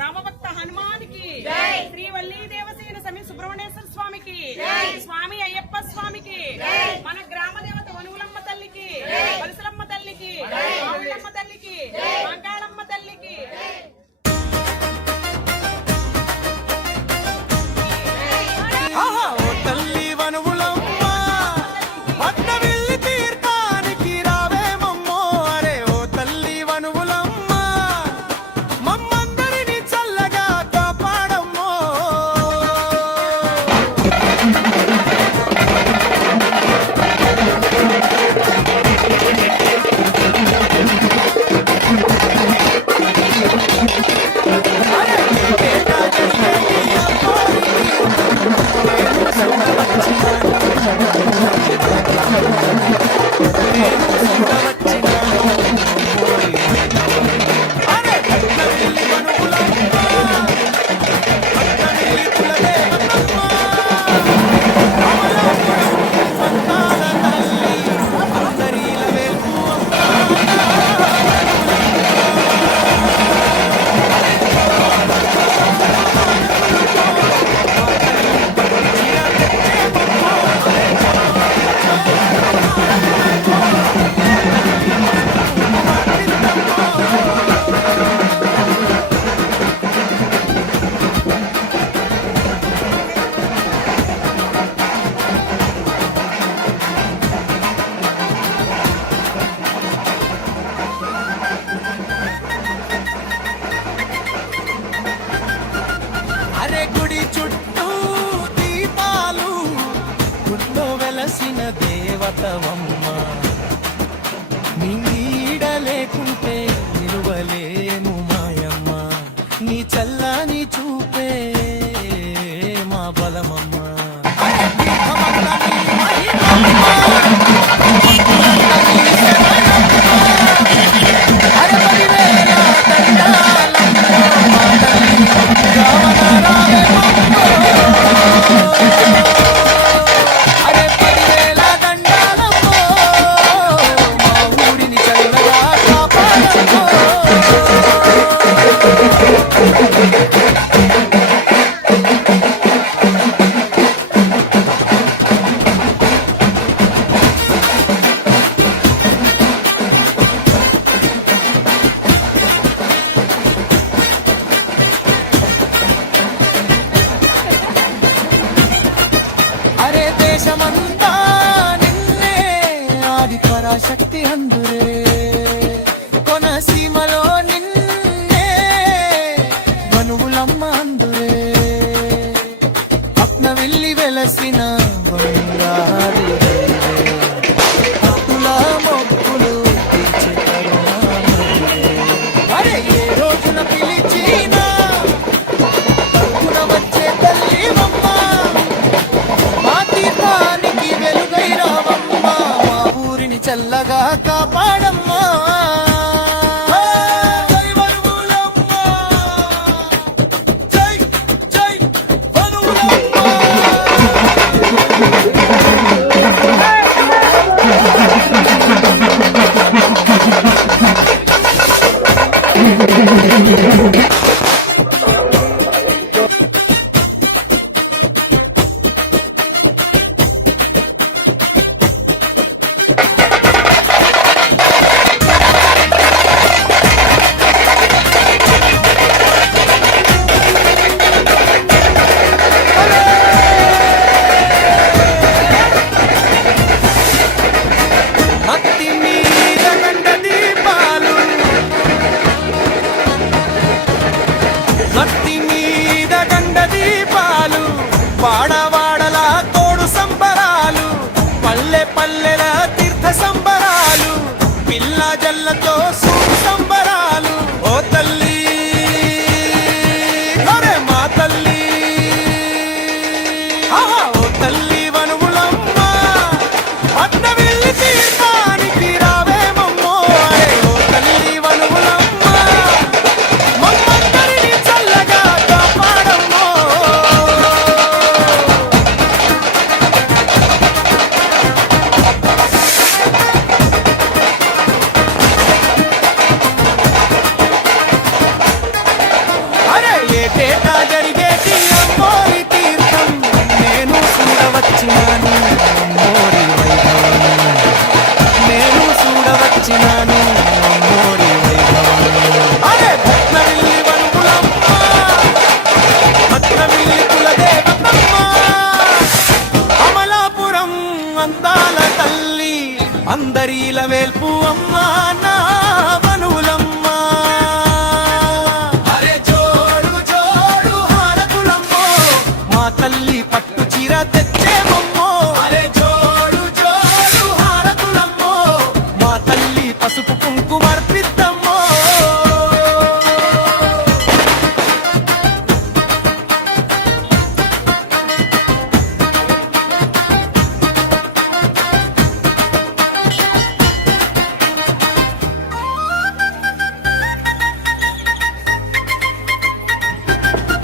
రామభక్త హనుమానికి శ్రీవల్లి దేవసేన సమేత సుబ్రహ్మణ్యేశ్వర స్వామికి స్వామి అయ్యప్ప స్వామికి మన గ్రామ దేవత వనువులమ్మ తల్లికి వలసలమ్మ తల్లికి రాములమ్మ తల్లికి మంగాళమ్మ తల్లికి తల్లి వనువులమ్మ పట్టవిల్లి తీర్థానికి రావేమమ్మో. అరే ఓ తల్లి వనువులమ్మ మమ్మందరిని చల్లగా కాపాడమ్మో. అరే గుడి చుట్టూ దీపాలు గుళ్ళో వెలసిన దేవతవమ్మ. నీ నీడ లేకుంటే నిలువలేము మాయమ్మ. నీ చల్లని చూపే మా బలమమ్మ. అరే 10,000 దండాలమ్మో మా ఊరిని చల్లగా కాపాడమ్మో. అరే దేశమంతా నిన్నే ఆది పరాశక్తి అందురే. కొనసీమలో నిన్నే వనువులమ్మ అందురే. పట్నవిల్లి వెలసిన బంగారు భక్తుల మొక్కులు తీర్చే కరుణామయుడే. అరే ఏ రోజున పిలిచినా తప్పున వచ్చే తల్లివమ్మ. మా తీర్థానికి వెలుగై రావమ్మ. మా ఊరిని చల్లగా కాపాడమ్మా. జై వనువులమ్మ, జై ఏటేటా జరిగేటి